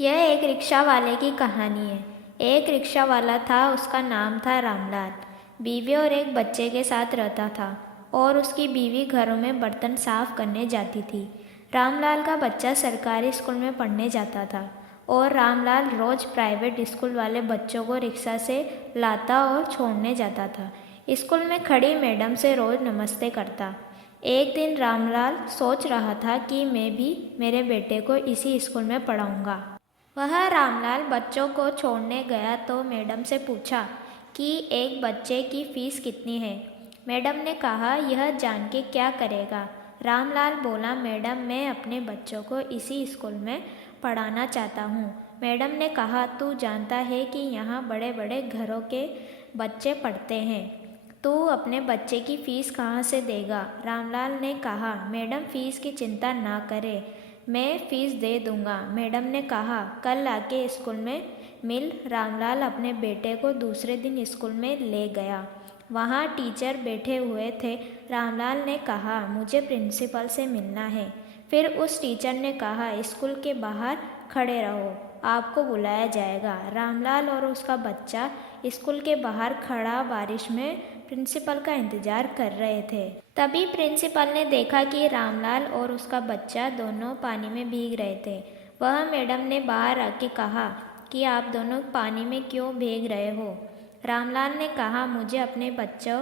यह एक रिक्शा वाले की कहानी है। एक रिक्शा वाला था, उसका नाम था रामलाल। बीवी और एक बच्चे के साथ रहता था और उसकी बीवी घरों में बर्तन साफ करने जाती थी। रामलाल का बच्चा सरकारी स्कूल में पढ़ने जाता था और रामलाल रोज़ प्राइवेट स्कूल वाले बच्चों को रिक्शा से लाता और छोड़ने जाता था। स्कूल में खड़ी मैडम से रोज़ नमस्ते करता। एक दिन रामलाल सोच रहा था कि मैं भी मेरे बेटे को इसी स्कूल में पढ़ाऊंगा। वह रामलाल बच्चों को छोड़ने गया तो मैडम से पूछा कि एक बच्चे की फ़ीस कितनी है। मैडम ने कहा, यह जान के क्या करेगा। रामलाल बोला, मैडम मैं अपने बच्चों को इसी स्कूल में पढ़ाना चाहता हूँ। मैडम ने कहा, तू जानता है कि यहाँ बड़े बड़े घरों के बच्चे पढ़ते हैं, तू अपने बच्चे की फ़ीस कहाँ से देगा। रामलाल ने कहा, मैडम फ़ीस की चिंता ना करें, मैं फ़ीस दे दूँगा। मैडम ने कहा, कल आके स्कूल में मिल। रामलाल अपने बेटे को दूसरे दिन स्कूल में ले गया। वहाँ टीचर बैठे हुए थे। रामलाल ने कहा, मुझे प्रिंसिपल से मिलना है। फिर उस टीचर ने कहा, स्कूल के बाहर खड़े रहो, आपको बुलाया जाएगा। रामलाल और उसका बच्चा स्कूल के बाहर खड़ा बारिश में प्रिंसिपल का इंतजार कर रहे थे। तभी प्रिंसिपल ने देखा कि रामलाल और उसका बच्चा दोनों पानी में भीग रहे थे। वह मैडम ने बाहर आके कहा कि आप दोनों पानी में क्यों भीग रहे हो। रामलाल ने कहा, मुझे अपने बच्चों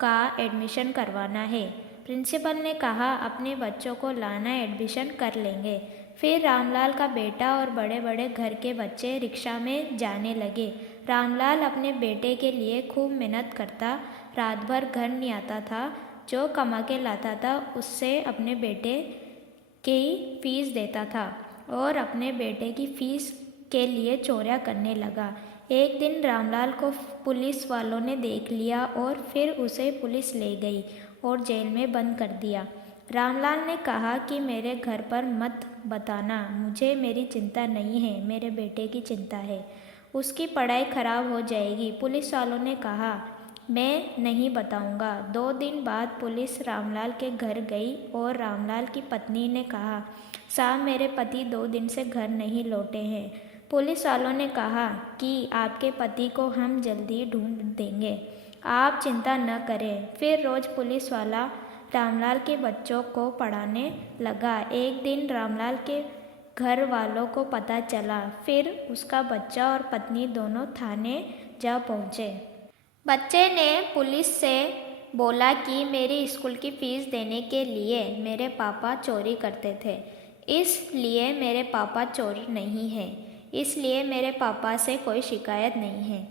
का एडमिशन करवाना है। प्रिंसिपल ने कहा, अपने बच्चों को लाना, एडमिशन कर लेंगे। फिर रामलाल का बेटा और बड़े बड़े घर के बच्चे रिक्शा में जाने लगे। रामलाल अपने बेटे के लिए खूब मेहनत करता, रात भर घर नहीं आता था। जो कमा के लाता था उससे अपने बेटे की फीस देता था और अपने बेटे की फीस के लिए चोरियां करने लगा। एक दिन रामलाल को पुलिस वालों ने देख लिया और फिर उसे पुलिस ले गई और जेल में बंद कर दिया। रामलाल ने कहा कि मेरे घर पर मत बताना, मुझे मेरी चिंता नहीं है, मेरे बेटे की चिंता है, उसकी पढ़ाई खराब हो जाएगी। पुलिस वालों ने कहा, मैं नहीं बताऊंगा। 2 दिन बाद पुलिस रामलाल के घर गई और रामलाल की पत्नी ने कहा, साहब मेरे पति 2 दिन से घर नहीं लौटे हैं। पुलिस वालों ने कहा कि आपके पति को हम जल्दी ढूंढ देंगे, आप चिंता न करें। फिर रोज़ पुलिस वाला रामलाल के बच्चों को पढ़ाने लगा। एक दिन रामलाल के घर वालों को पता चला। फिर उसका बच्चा और पत्नी दोनों थाने जा पहुँचे। बच्चे ने पुलिस से बोला कि मेरी स्कूल की फ़ीस देने के लिए मेरे पापा चोरी करते थे, इसलिए मेरे पापा चोर नहीं हैं, इसलिए मेरे पापा से कोई शिकायत नहीं है।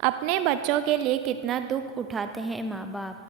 अपने बच्चों के लिए कितना दुख उठाते हैं माँ बाप।